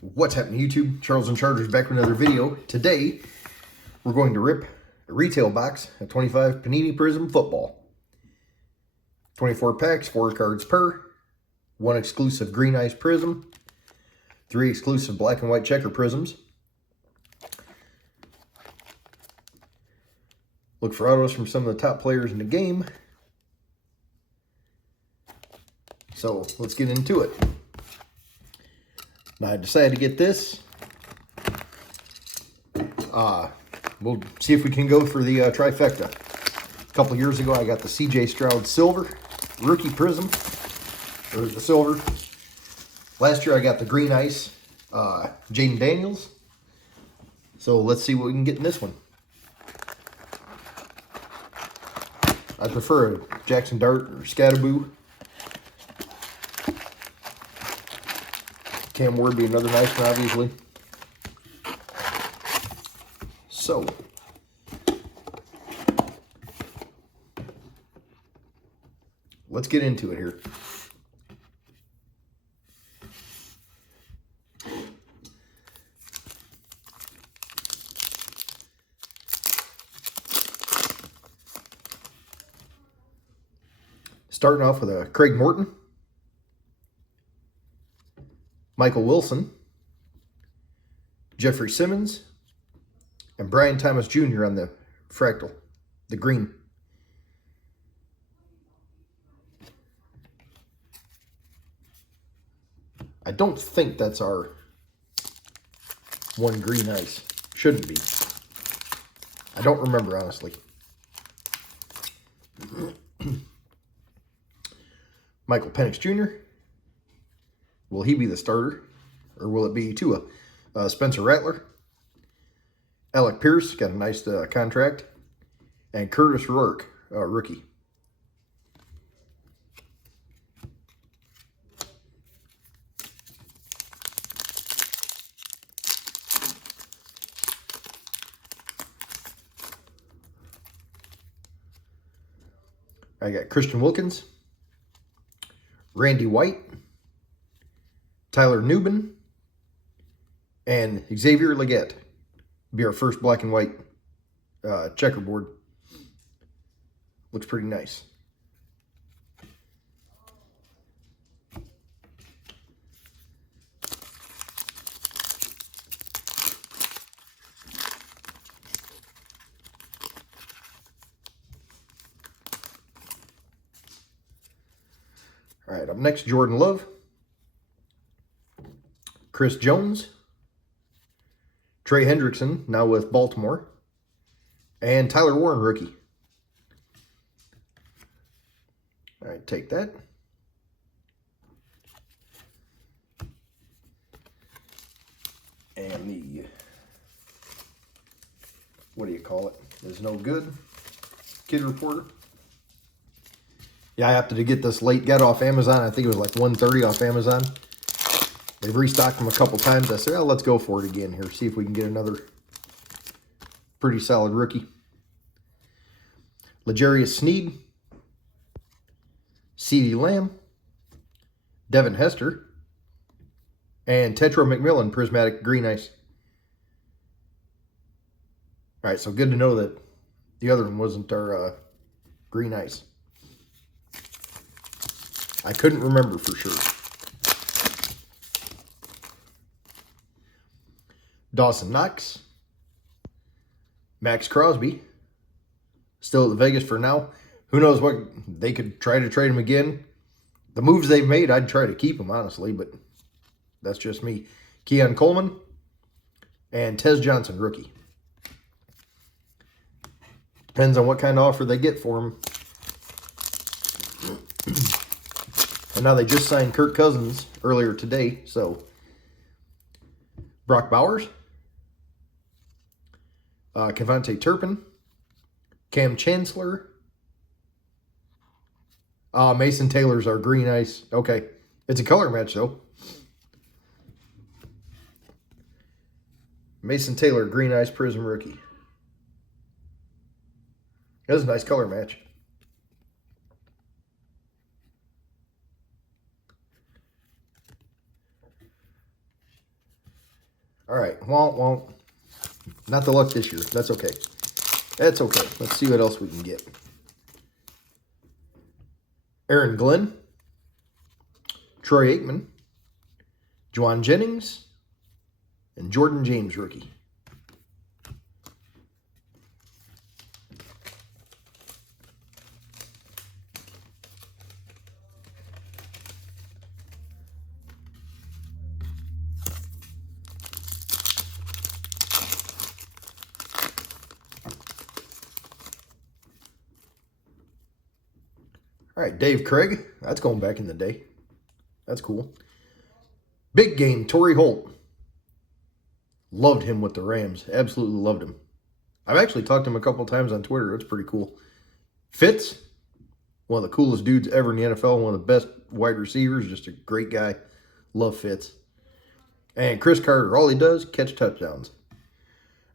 What's happening, YouTube? Charles and Chargers back with another video. Today, we're going to rip a retail box of 25 Panini Prizm football. 24 packs, 4 cards per, 1 exclusive green ice prism, 3 exclusive black and white checker prisms. Look for autos from some of the top players in the game. So, let's get into it. Now, I decided to get this. We'll see if we can go for the trifecta. A couple years ago, I got the C.J. Stroud Silver Rookie Prism, or the Silver. Last year, I got the Green Ice Jaden Daniels. So, let's see what we can get in this one. I prefer a Jackson Dart or Scatterboo. Cam Ward be another nice one, obviously. So, let's get into it here. Starting off with a Craig Morton, Michael Wilson, Jeffrey Simmons, and Brian Thomas Jr. on the fractal, the green. I don't think that's our one green ice. Shouldn't be. I don't remember, honestly. Michael Penix Jr. Will he be the starter? Or will it be Tua? Spencer Rattler. Alec Pierce, got a nice contract. And Curtis Rourke, rookie. I got Christian Wilkins, Randy White, Tyler Newbin, and Xavier Legette. Be our first black and white checkerboard. Looks pretty nice. All right, up next, Jordan Love, Chris Jones, Trey Hendrickson, now with Baltimore, and Tyler Warren, rookie. All right, take that. And the, what do you call it? Is no good. Kid Reporter. Yeah, I opted to get this late. Got it off Amazon. I think it was like $130 off Amazon. They've restocked them a couple times. I said, well, let's go for it again here. See if we can get another pretty solid rookie. L'Jarius Sneed. CeeDee Lamb. Devin Hester. And Tetra McMillan Prismatic Green Ice. All right, so good to know that the other one wasn't our green ice. I couldn't remember for sure. Dawson Knox. Max Crosby. Still at Vegas for now. Who knows what, they could try to trade him again. The moves they've made, I'd try to keep him, honestly, but that's just me. Keon Coleman and Tez Johnson, rookie. Depends on what kind of offer they get for him. And now they just signed Kirk Cousins earlier today, so Brock Bowers, Kevontae Turpin, Cam Chancellor, Mason Taylor's our green ice. Okay, it's a color match though. Mason Taylor, green ice Prizm rookie. That's a nice color match. All right, won't. Not the luck this year. That's okay. That's okay. Let's see what else we can get. Aaron Glenn, Troy Aikman, Juwan Jennings, and Jordan James rookie. All right, Dave Craig. That's going back in the day. That's cool. Big game, Torrey Holt. Loved him with the Rams. Absolutely loved him. I've actually talked to him a couple times on Twitter. It's pretty cool. Fitz, one of the coolest dudes ever in the NFL. One of the best wide receivers. Just a great guy. Love Fitz. And Chris Carter, all he does, catch touchdowns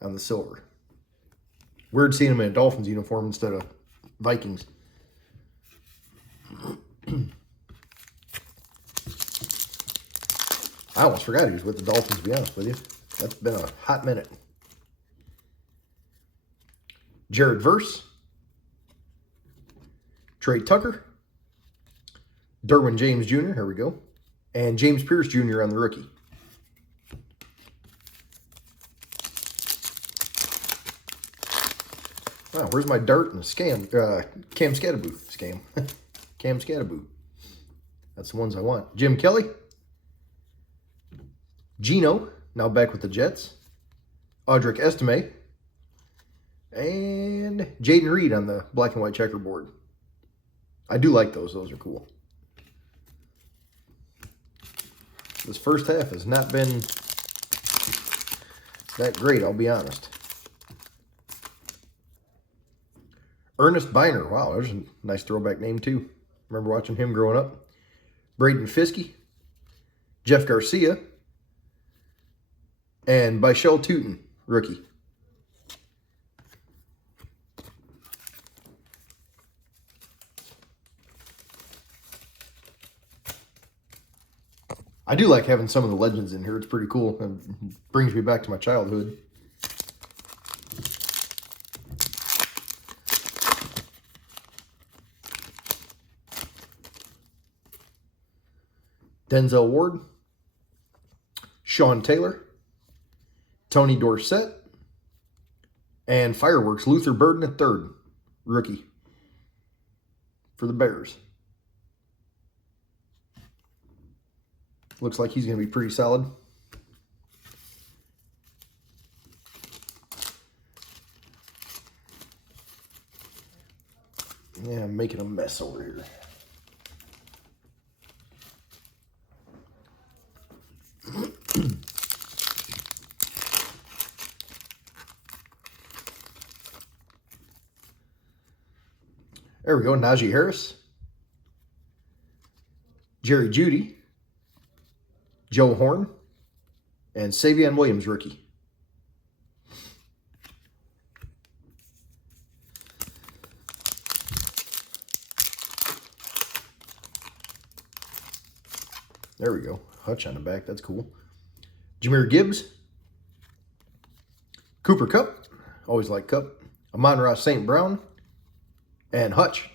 on the silver. Weird seeing him in a Dolphins uniform instead of Vikings. I almost forgot he was with the Dolphins, to be honest with you. That's been a hot minute. Jared Verse, Trey Tucker, Derwin James Jr., here we go, and James Pierce Jr. on the rookie. Wow, where's my dart and scam? Cam Scatterboot scam. Cam Scatterboot. That's the ones I want. Jim Kelly. Gino, now back with the Jets. Audric Estime. And Jaden Reed on the black and white checkerboard. I do like those. Those are cool. This first half has not been that great, I'll be honest. Ernest Biner. Wow, there's a nice throwback name too. Remember watching him growing up. Braden Fiskey. Jeff Garcia. And Byshell Tootin, rookie. I do like having some of the legends in here. It's pretty cool. It brings me back to my childhood. Denzel Ward, Sean Taylor, Tony Dorsett, and Fireworks Luther Burden III, rookie for the Bears. Looks like he's going to be pretty solid. Yeah, I'm making a mess over here. There we go. Najee Harris, Jerry Jeudy, Joe Horn, and Savion Williams, rookie. There we go. Hutch on the back. That's cool. Jahmyr Gibbs, Cooper Kupp, always like Kupp, Amon-Ra St. Brown, and Hutch.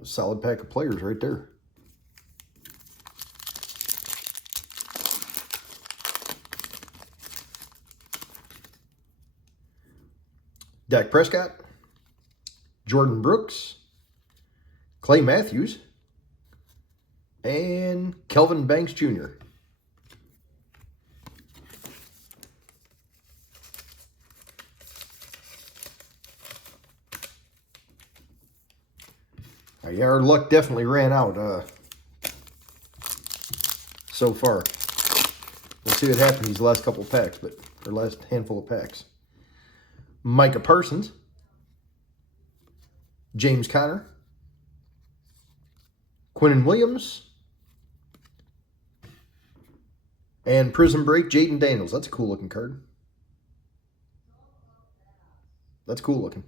A solid pack of players right there. Dak Prescott, Jordan Brooks, Clay Matthews, and Kelvin Banks Jr. Yeah, our luck definitely ran out so far. We'll see what happens these last couple packs, or last handful of packs. Micah Parsons, James Conner, Quinnen Williams, and Prizm Break, Jaden Daniels. That's a cool looking card. That's cool looking.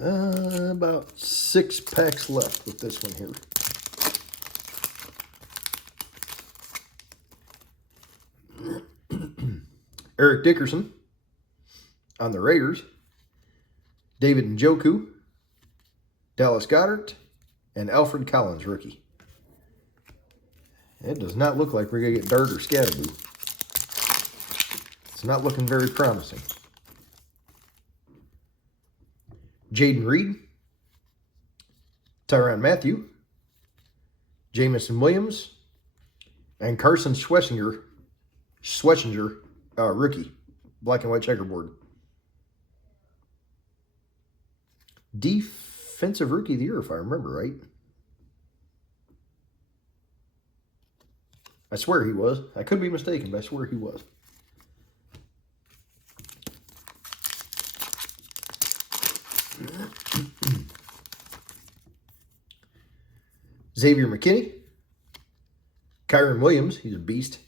About 6 packs left with this one here. Eric Dickerson on the Raiders. David Njoku, Dallas Goedert, and Alfred Collins, rookie. It does not look like we're going to get Dart or Scatterboo. It's not looking very promising. Jaden Reed, Tyrann Mathieu, Jamison Williams, and Carson Schwetzinger, rookie, black and white checkerboard. Defensive Rookie of the Year, if I remember right. I swear he was. I could be mistaken, but I swear he was. Xavier McKinney, Kyron Williams, he's a beast.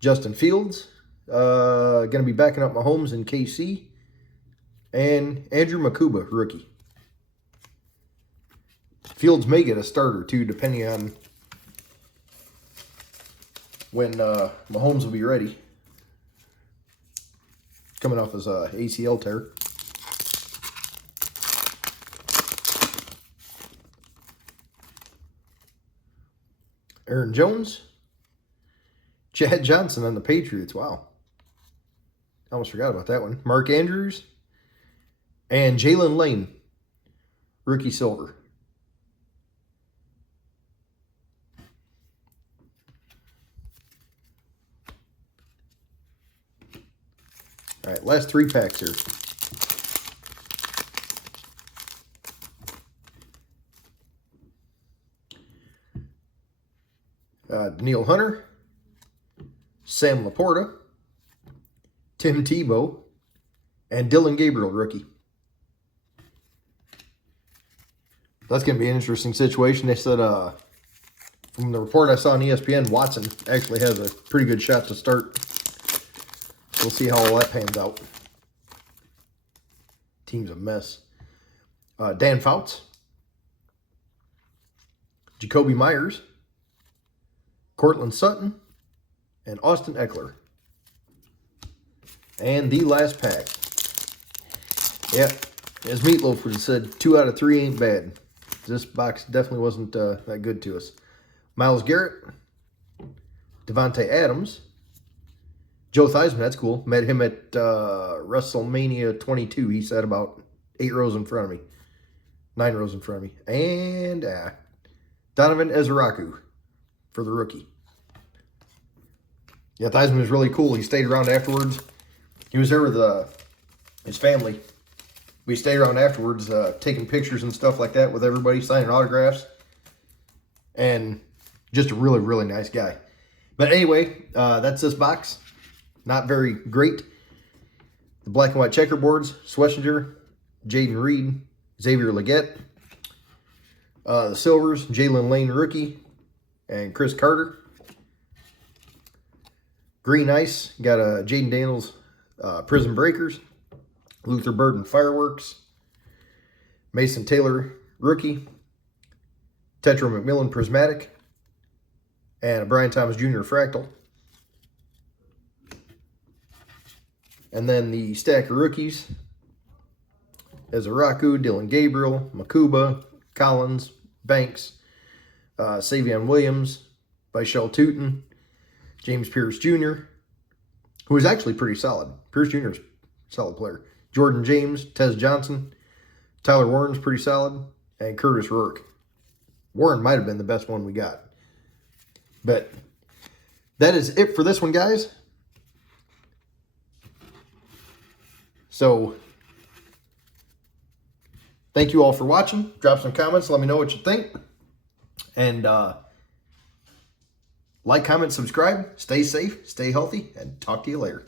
Justin Fields, going to be backing up Mahomes in KC. And Andrew Makuba, rookie. Fields may get a starter, too, depending on when Mahomes will be ready. Coming off his ACL tear. Aaron Jones. Chad Johnson on the Patriots. Wow. I almost forgot about that one. Mark Andrews. And Jalen Lane, rookie silver. All right, last 3 packs here. Daniil Hunter, Sam Laporta, Tim Tebow, and Dylan Gabriel, rookie. That's going to be an interesting situation. They said, from the report I saw on ESPN, Watson actually has a pretty good shot to start. We'll see how all that pans out. Team's a mess. Dan Fouts, Jacoby Myers, Cortland Sutton, and Austin Eckler. And the last pack. Yep, as Meatloaf would have said, 2 out of 3 ain't bad. This box definitely wasn't that good to us. Myles Garrett, Devontae Adams, Joe Theismann, that's cool. Met him at WrestleMania 22. He sat about 8 rows in front of me. 9 rows in front of me. And Donovan Ezeraku for the rookie. Yeah, Theismann was really cool. He stayed around afterwards. He was there with his family. We stayed around afterwards, taking pictures and stuff like that with everybody, signing autographs. And just a really, really nice guy. But anyway, that's this box. Not very great. The black and white checkerboards, Schwetzinger, Jaden Reed, Xavier Legette. The silvers, Jalen Lane, rookie, and Chris Carter. Green ice, got Jaden Daniels, Prizm Breakers. Luther Burden Fireworks, Mason Taylor Rookie, Tetra McMillan Prismatic, and a Brian Thomas Jr. Fractal. And then the stack of rookies, Ezeraku, Dylan Gabriel, Makuba, Collins, Banks, Savion Williams, Vishal Tootin, James Pierce Jr., who is actually pretty solid. Pierce Jr. is a solid player. Jordan James, Tez Johnson, Tyler Warren's pretty solid, and Curtis Rourke. Warren might have been the best one we got. But that is it for this one, guys. So, thank you all for watching. Drop some comments. Let me know what you think. And like, comment, subscribe. Stay safe, stay healthy, and talk to you later.